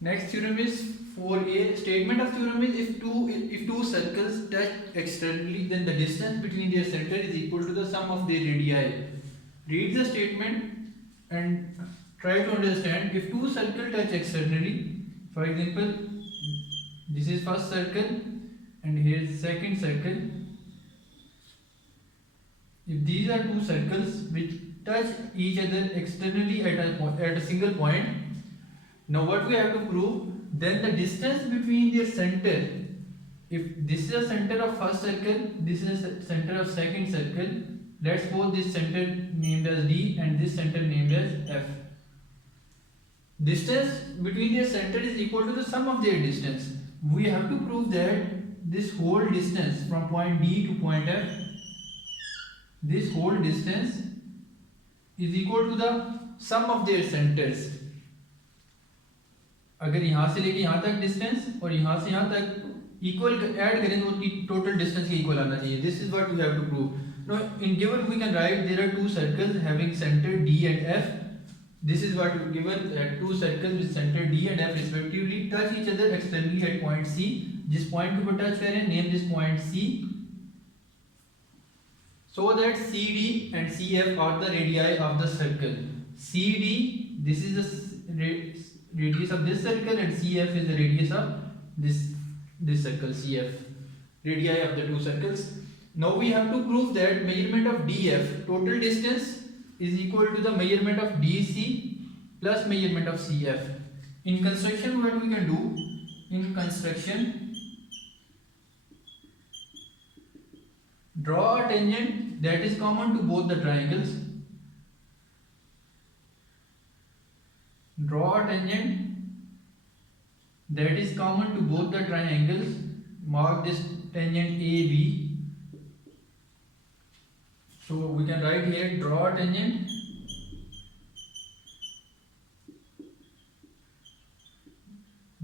Next theorem is 4a. Statement of theorem is if two circles touch externally, then the distance between their center is equal to the sum of their radii. Read the statement and try to understand. If two circles touch externally, for example, this is first circle and here is second circle. If these are two circles which touch each other externally at a single point, now what we have to prove, then the distance between their center, if this is a center of first circle, this is a center of second circle, let's suppose this center named as D and this center named as F. Distance between their center is equal to the sum of their distance. We have to prove that this whole distance from point D to point F, this whole distance is equal to the sum of their centers. अगर यहाँ से लेके यहाँ तक distance और यहाँ से यहाँ तक इक्वल ऐड करें तो टोटल डिस्टेंस के इक्वल आना चाहिए. This is what we have to prove. Now in given we can write there are two circles having centre D and F. This is what given that two circles with center D and F respectively touch each other externally at point C. जिस point को touch करें, name this point C, so that CD and CF are the radii of the circle. CD, this is the radius of this circle and CF is the radius of this circle. CF, radii of the two circles. Now we have to prove that measurement of DF, total distance, is equal to the measurement of DC plus measurement of CF. In construction, what we can do, in construction, draw a tangent that is common to both the triangles. Draw a tangent that is common to both the triangles. Mark this tangent AB. So we can write here, draw a tangent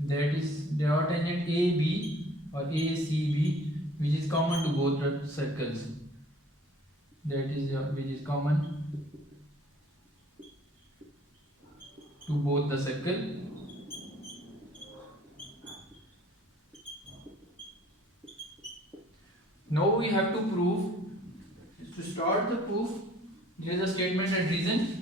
that is draw tangent AB or ACB which is common to both the circles. That is which is common to both the circle. Now we have to prove. To start the proof, here is a statement and reason.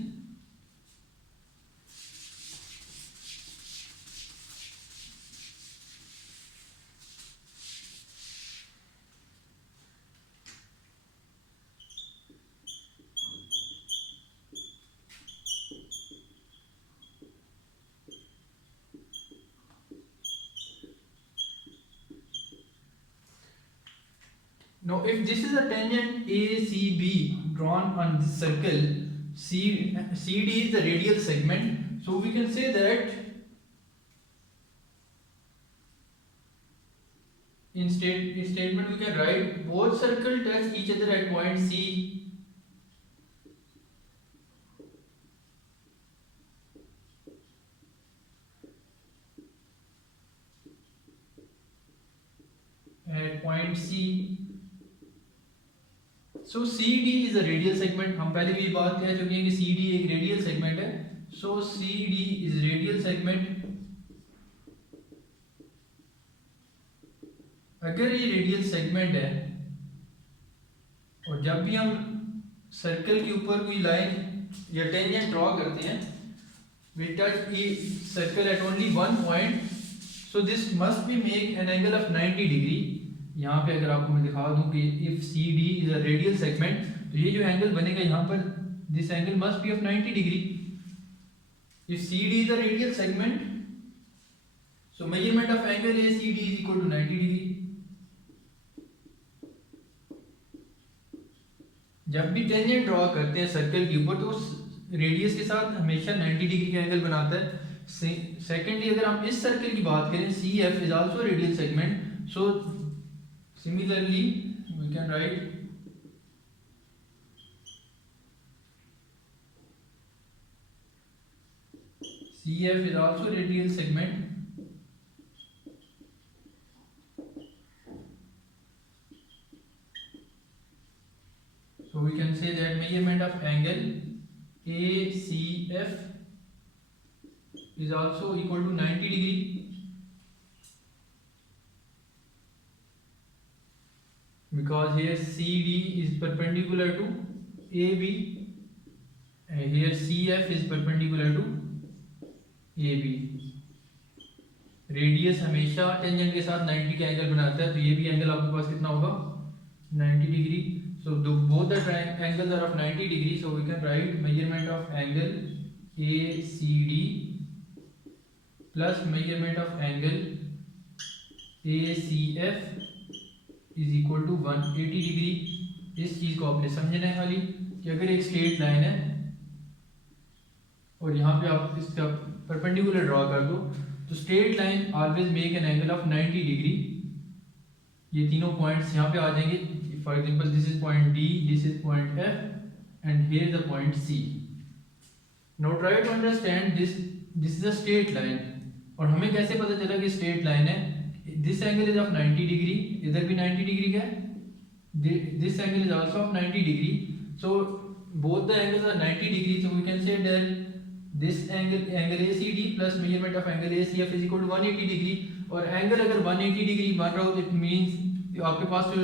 Now, if this is a tangent ACB drawn on this circle, CD is the radial segment. So we can say that in statement we can write both circles touch each other at point C. At point C. So CD is a radial segment. हम पहले भी बात कह चुके हैं कि CD एक radial segment है. So CD is radial segment. अगर ये radial segment है और जब भी हम सर्कल के ऊपर कोई लाइन या टेंजेंट ड्रॉ करते हैं, we touch each circle at only one point. So this must be make an angle of 90 degree. यहाँ पे अगर आपको मैं दिखा दूं कि if CD is a radial segment, तो ये जो एंगल बनेगा यहाँ पर, this angle must be of 90 degree. If CD is a radial segment, so measurement of angle ACD is equal to 90 degree. जब भी टेंजेंट ड्रॉ करते हैं सर्कल के ऊपर तो रेडियस के साथ हमेशा 90 डिग्री का एंगल बनाता है. सेकेंडली अगर हम इस सर्कल की बात करें, CF is also a radial segment. So similarly we can write CF is also a radial segment. So we can say that measurement of angle ACF is also equal to 90 degree, because here CD is perpendicular to AB and here CF is perpendicular to AB. Radius हमेशा tangent के साथ 90 का angle बनाता है, तो ये भी angle आपके पास कितना होगा 90 degree. So both the angles are of 90 degree, so we can write measurement of angle ACD plus measurement of angle ACF is equal to 180 degree. इस चीज को आपने समझना है खाली कि अगर एक स्ट्रेट लाइन है और यहाँ पे आप इसका परपेंडिकुलर ड्रॉ कर दो, तो straight line always make an angle of 90 degree. ये तीनों पॉइंट्स यहाँ पे आ जाएंगे. For example this is point D, this is point F and here is the point C. Now try to understand this is a straight line. और हमें कैसे पता चला कि स्ट्रेट लाइन है? This angle is of 90 degree, इधर भी 90 degree का है, this angle is also of 90 degree. So both the angles are 90 degree, so we can say that this angle ACD plus measurement of angle ACF is equal to 180 degree. और angle अगर 180 degree बन रहा हो तो it means आपके पास जो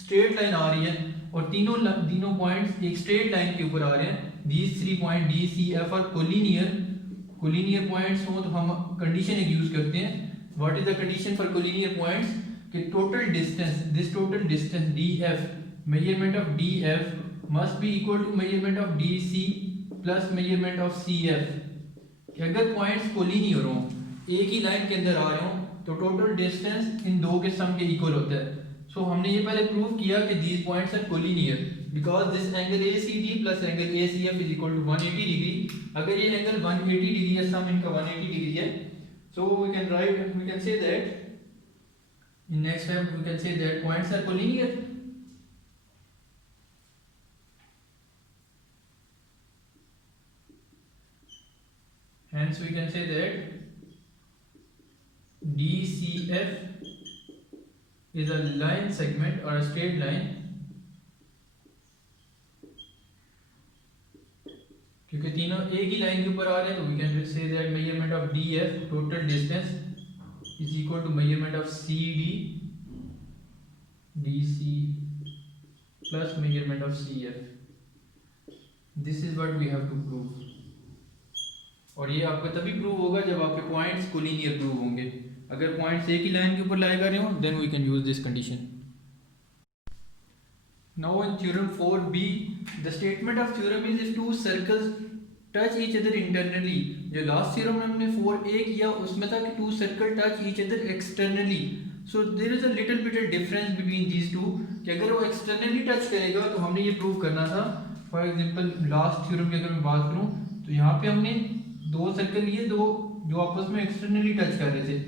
straight line आ रही है और तीनों पॉइंट्स एक स्ट्रेट लाइन के ऊपर आ रहे हैं. these 3 point D C F और कोलिनियर पॉइंट्स हो तो हम कंडीशन एक यूज करते हैं. What is the condition for collinear points? कि total distance DF, measurement of DF must be equal to measurement of DC plus measurement of CF. कि अगर पॉइंट्स कोलिनियर हो, एक ही लाइन के अंदर आ रहे हो, तो टोटल डिस्टेंस इन दो के सम के इक्वल होता है. सो हमने ये पहले प्रूव किया कि these points are collinear because this angle ACD plus angle ACF is equal to 180 degree. अगर ये एंगल 180 डिग्री है, सम इनका 180 डिग्री है, so we can say that in next step we can say that points are collinear. Hence we can say that DCF is a line segment or a straight line, क्योंकि तीनों एक ही line के ऊपर आ रहे हैं, तो we can say that measurement of DF total distance is equal to measurement of CD DC plus measurement of CF. This is what we have to prove. और ये आपका तभी प्रूव होगा जब आपके पॉइंट्स कोलिनियर प्रूव होंगे. अगर points एक ही लाइन के ऊपर लाए गए हो, then we can use this condition. Now in theorem 4b the statement of theorem is if two circles touch each other internally. जो लास्ट थ्योरम में हमने 4a किया उसमें था कि two circle touch each other externally. So there is a little bit difference between these two, कि अगर वो एक्सटर्नली टच करेगा तो हमने ये प्रूव करना था. फॉर एग्जांपल लास्ट थ्योरम की अगर मैं बात करूं तो यहाँ पे हमने दो सर्कल लिए, दो जो आपस में एक्सटर्नली टच कर रहे थे,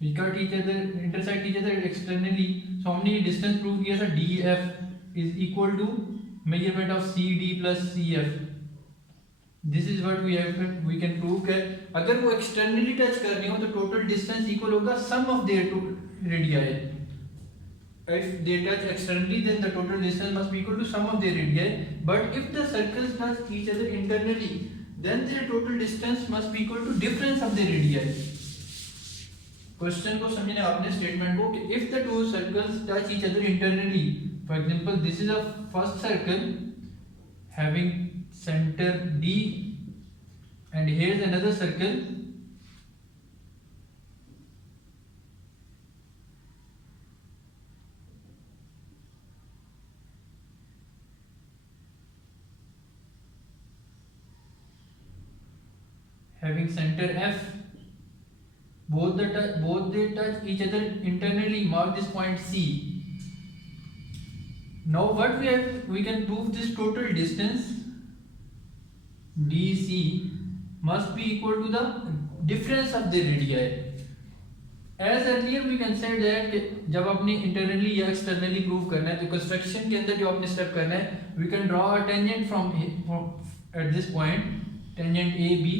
we cut each other, intersect each other externally. So हमने ये डिस्टेंस प्रूव किया था DF is equal to measurement of CD plus CF. This is what we can prove कि अगर वो एक्सटर्नली टच कर रहे हो तो टोटल डिस्टेंस इक्वल होगा sum of their two radii. If they touch externally, then the total distance must be equal to sum of their radii. But if the circles touch each other internally, then their total distance must be equal to difference of their radii. Question को समझने आपने statement को कि if the two circles touch each other internally, for example this is a first circle having center D and here is another circle having center F. Both they touch each other internally. Mark this point C. Now what we can prove this total distance DC must be equal to the difference of the radii. As earlier we can say that जब आपने internally या externally prove करना है तो construction के अंदर जो आपने step करना है, we can draw a tangent from at this point, tangent AB.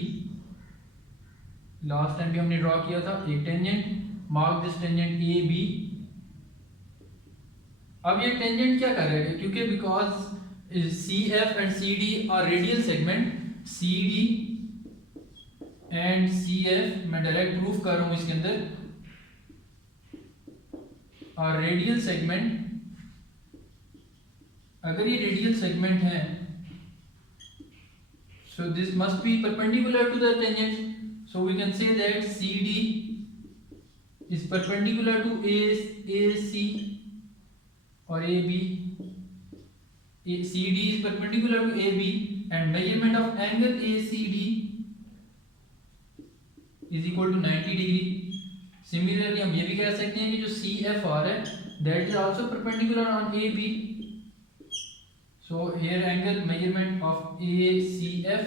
Last time भी हमने ड्रॉ किया था एक tangent. Mark this tangent A B. अब ये टेंजेंट क्या कर रहा है? क्योंकि because C F and C D are radial segment, C D and CF मैं डायरेक्ट प्रूफ कर रहा हूँ इसके अंदर और रेडियल सेगमेंट, अगर ये रेडियल सेगमेंट है so this must be perpendicular to the tangent, so we can say that CD is perpendicular to AC or AB. CD is perpendicular to AB and measurement of angle ACD is equal to 90 degree. Similarly हम ये भी कह सकते हैं कि जो CFR है that is also perpendicular on AB. So here angle measurement of ACF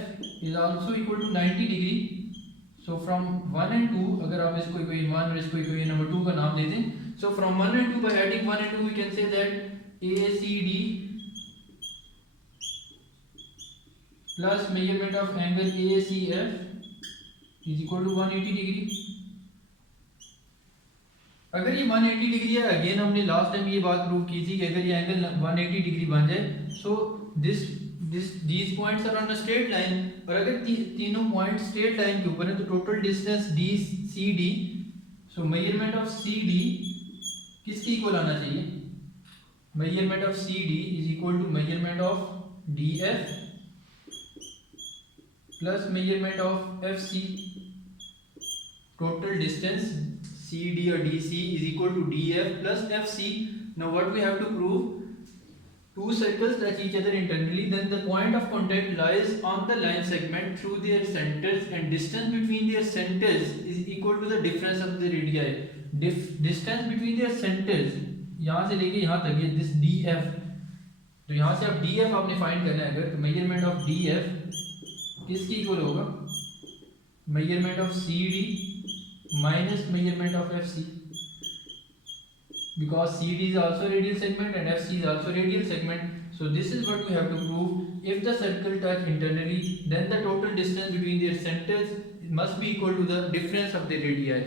is also equal to 90 degree. So from 1 and 2, अगर आप इसको कोई 1 और इसको कोई number 2 का नाम दे दें, so from 1 and 2 by adding 1 and 2 we can say that ACD plus measurement of angle ACF is equal to 180 degree. अगर ये 180 डिग्री है, अगेन हमने लास्ट टाइम ये बात प्रूव की थी कि अगर ये एंगल 180 डिग्री बन जाए सो these points are on a straight line, और अगर तीनों पॉइंट स्ट्रेट लाइन के ऊपर है तो total distance CD, so measurement of CD किसके इक्वल आना चाहिए? Measurement of CD is equal to measurement of DF plus measurement of FC. Total distance CD or DC is equal to DF plus FC. Now what we have to prove? Two circles touch each other internally, then the point of contact lies on the line segment through their centers and distance between their centers is equal to the difference of the radii. Distance between their centers यहाँ से लेके यहाँ तक ये this DF, तो यहाँ से आप DF आपने फाइंड करना है अगर, तो मेजरमेंट ऑफ DF किसकी इक्वल होगा? Measurement of CD minus measurement of FC, because CD is also radial segment and FC is also radial segment. So this is what we have to prove. If the circle touch internally, then the total distance between their centers must be equal to the difference of the radii.